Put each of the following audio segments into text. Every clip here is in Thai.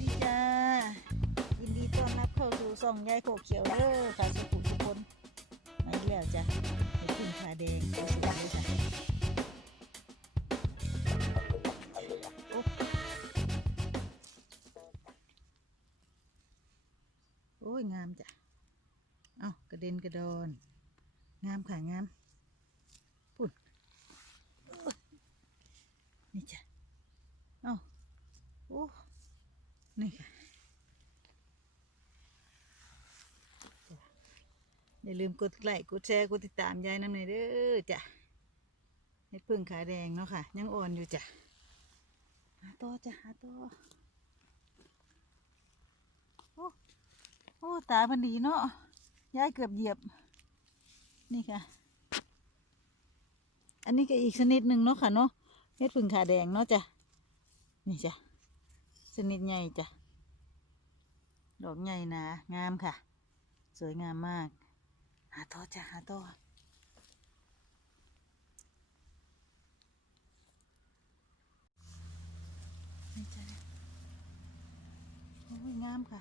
ดีจ้ายินดีต้อนรับเข้าสู่ซองยายโคกเขียวเด้อค่ะสุขุมทุกคนมาอีกแล้วจ้ะไปขึ้นขาแดงไปสวยเลยจ้ะโอ้โอ้ย งามจ้ะ เอากระเด็นกระดอน งามค่ะงามปุ่นนี่จ้ะ เอาโอ้ นี่ค่ะ อย่าลืมกดไลค์กดแชร์กดติดตามยายน้ำหน่อยเด้อจ้ะเห็ดพึ่งขาแดงเนาะค่ะ ยังอ่อนอยู่จ้ะหาต่อจ้ะหาต่อโอ้โอ้ตาพันดีเนาะยายเกือบเหยียบ นี่ค่ะ อันนี้ก็อีกชนิดหนึ่งเนาะค่ะเนาะเห็ดพึ่งขาแดงเนาะจ้ะนี่จ้ะ ชนิดใหญ่จ้ะ ดอกใหญ่นางามค่ะ สวยงามมาก หาต่อจ้ะ หาต่อนี่จ้ะโอ้ยงามค่ะ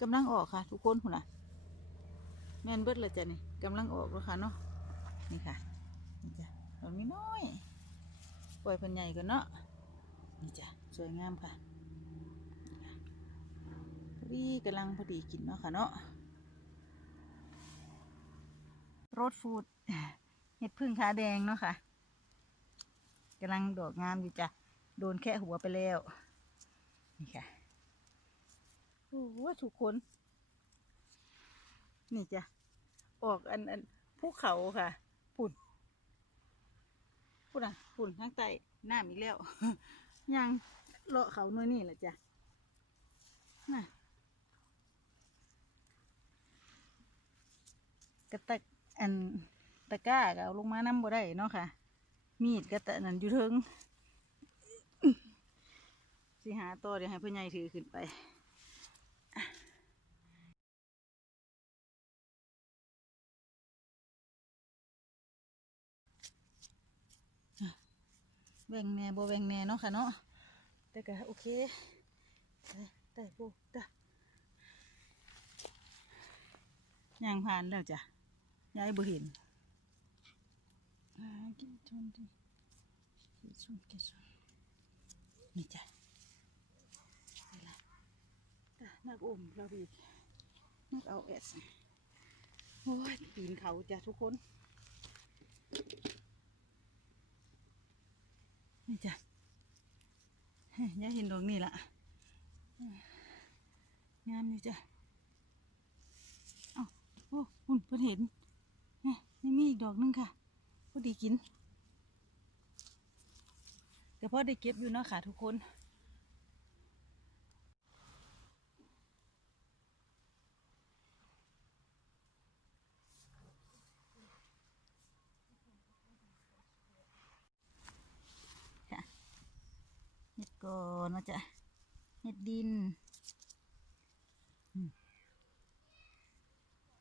กำลังออกค่ะ ทุกคนหุ่นน่ะแม่นเบิดเลยจ้ะนี่กำลังออกแล้วค่ะเนาะนี่ค่ะนี่จ้ะดอกนี้น้อยปล่อยเพันใหญ่ก่อนเนาะนี่จ้ะ วยงามค่ะนี่ค่ะพอดีกำลังพอดีกินเนาะค่ะเนาะรสฟูดเห็ดพึ่งขาแดงเนาะค่ะกำลังดอกงามอยู่จ้ะโดนแค่หัวไปแล้ว นี่ค่ะโอ้โหทุกคน นี่จ้ะ ออกอันอันภูเขาค่ะฝุ่นฝุ่นอะฝุ่นข้างใต้น้ำอีกแล้ว ยัง เลาะเขาหน่วยนี่แหละจ้ะน่ะกระตักอันตะกร้าก็เอาลงมาน้ำบ่ได้เนาะค่ะ มีดก็ตะนั่นอยู่เทิงสิหาต่อเดี๋ยวให้พ่อใหญ่ถือขึ้นไปแบ่งแน่บ่แบ่งแน่เนาะค่ะเนาะ แต่ก็โอเคได้ได้ปูได้ย่างผ่านแล้วจ้ะย้ายบ่เห็นกินชนดิกินชนกินชนนี่จ้ะไปละนักอมเราอีกนักเอาเอสโอ้ยปีนเขาจ้ะทุกคน นี่จ้ะ ย่ายเห็นดอกนี่ละงามอยู่จ้ะเอาโอ้คุณเพิ่นเห็นนี่มีอีกดอกหนึงค่ะพอดีกินแต่พ่อได้เก็บอยู่เนาะค่ะทุกคนค่ะเห็ดก่อ นเนาะจ้ะเห็ดดิน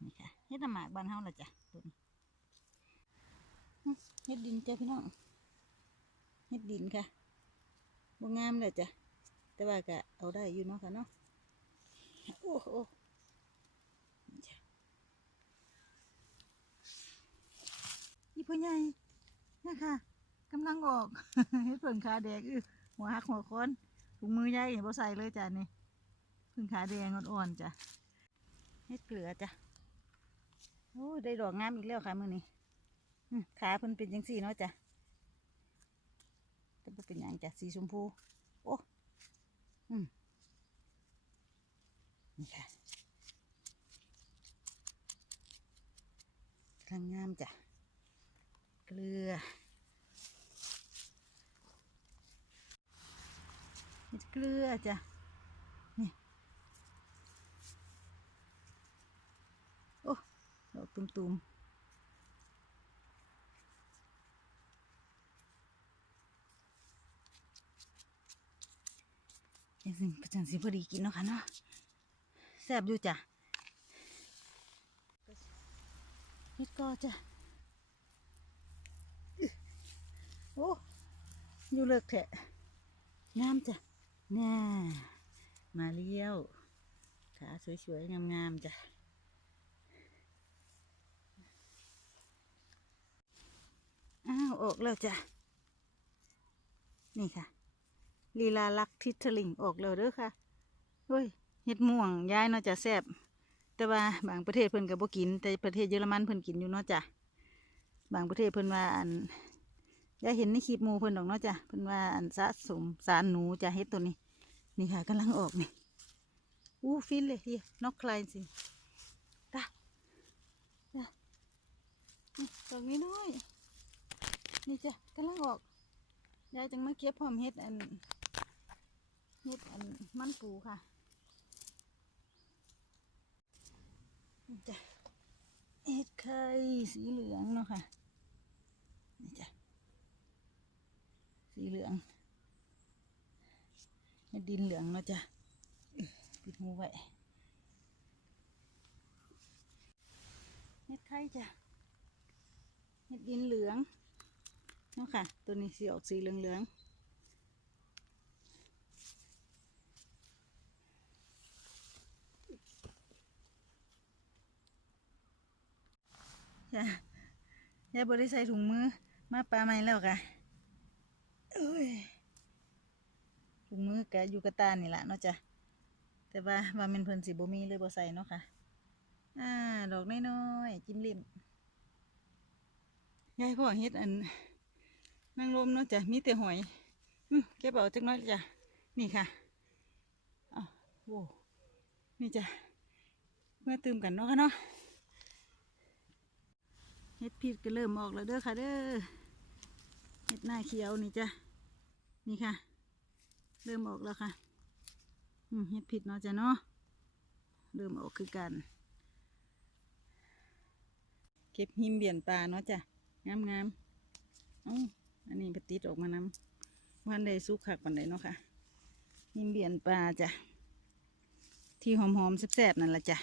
นี่ค่ะเห็ดหมากบ้านเฮาละจ้ะตัวนี้เห็ดดินจ้ะพี่น้องเห็ดดินค่ะบ่งามเลยจ้ะแต่ว่าก็เอาได้อยู่เนาะค่ะเนาะโอ้โหนี่จ้ะนี่พ่อใหญ่นี่ค่ะกำลังออกเห็ดเพิ่งขาแดงอือหัวหักหัวคอน ถุงมือใหญ่บ่ใส่เลยจ้ะนี่พิ่งขาแดงอ่อนๆจ้ะเห็ดเกลือจ้ะโอ้ได้ดอกงามอีกแล้วค่ะมือนี้ขาเพิ่นเป็นจังซี่เนาะจ้ะแต่เป็นหยังจ้ะสีชมพูโอ้อืมนี่ค่ะกำลังงามจ้ะเกลือ เกลือจ้ะนี่โอ้ดอกตุ่มๆยังสิประจังสิพอดีกินเนาะค่ะเนาะแซ่บอยู่จ้ะเห็ดกอจ้ะโอ้อยู่เลิกแทะงามจ้ะ น่ามาเลี้ยวขาสวยๆ งามๆจ้ะอ้าวออกแล้วจ้ะ นี่ค่ะ ลีลาลักทิทลิงออกแล้วเด้อค่ะเฮ้ยเห็ดม่วงย้ายเนาะจะแซ่บแต่ว่าบางประเทศเพิ่นก็บ่กิน แต่ประเทศเยอรมันเพิ่นกินอยู่เนาะจ้ะ บางประเทศเพิ่นว่าอัน ยายเห็นในคลิปมูเพิ่นดอกเนาะจ้ะเพิ่นว่าอันสะสมสารหนูจ้ะเฮ็ดตัวนี้ นี่ค่ะกำลังออกนี่อู้ฟินเลยเฮียนอกคลายสิตาตานี่ดอกนี้น้อยนี่จ้ะกำลังออกยายจังมาเก็บพร้อมเฮ็ดอันเฮ็ดอันมันปูค่ะนี่จ้ะเฮ็ดไข่สีเหลืองเนาะค่ะนี่จ้ะ สีเหลืองเฮ็ดดินเหลืองเนาะจ้ะปิดหูไว้เฮ็ดไข่จ้ะเฮ็ดดินเหลืองเนาะค่ะ ตัวนี้สีออกสีเหลืองเหลืองๆจ้ะยายบริใส่ถุงมือมาปลาใหม่แล้วค่ะ เอ้ยถุงมือกะยูกะตานี่แหละเนาะจ้ะแต่ว่าว่าแมันเพิ่นสิบ่มีเลยบ่ใส่เนาะค่ะ อ่า ดอกน้อยๆจิ้มลิมยายพ่อเฮ็ดอันนางลมเนาะจ้ะมีแต่หอยอืมเก็บเอาจักน้อยจ้ะนี่ค่ะอ้าวโว้นี่จ้ะเมื่อตื่มกันเนาะค่ะเนาะเฮ็ดพิษก็เริ่มออกแล้วเด้อค่ะเด้อ เฮ็ดหน้าเขียวนี่จ้ะนี่ค่ะ เริ่มออกแล้วค่ะอืมเฮ็ดผิดเนาะจ้ะเนาะเริ่มออกคือกัน เก็บหิมเบี่ยนปลาเนาะจ้ะงามงามๆเอ้าอันนี้ปติดออกมานำวันใดสุกขักวันใดเนาะค่ะหิมเบี่ยนปลาจ้ะที่หอมๆแซ่บๆนั่นแหละจ้ะ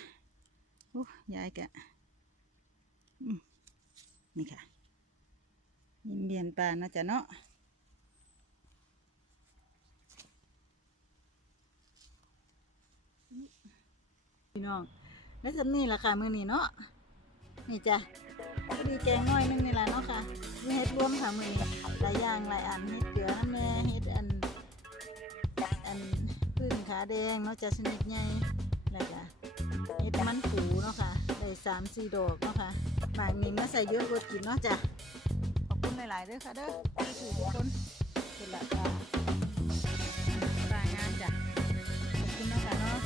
โอ้ยายกะอืมนี่ค่ะ หิมเบี่ยนปลานะจ้ะเนาะพี่น้องแล้วสำนี่ราคามือนี้เนาะนี่จ้ะพอดีแกงน้อยนึงนี่แหละเนาะค่ะมีเฮ็ดรวมค่ะมือนี้หลายอย่างหลายอันเฮ็ดเกลือแม่เฮ็ดอันอันพึ่งขาแดงเนาะจ้ะชนิดใหญ่แล้วก็เฮ็ดมันปูเนาะค่ะได้สามสี่ดอกเนาะค่ะบางนี้มาใส่เยอะกว่ากินเนาะจ้ะ หลายๆเด้อค่ะเด้อที่ถูกคนสุดละตาตางานจ้ะขอบคุณนะคะเนาะ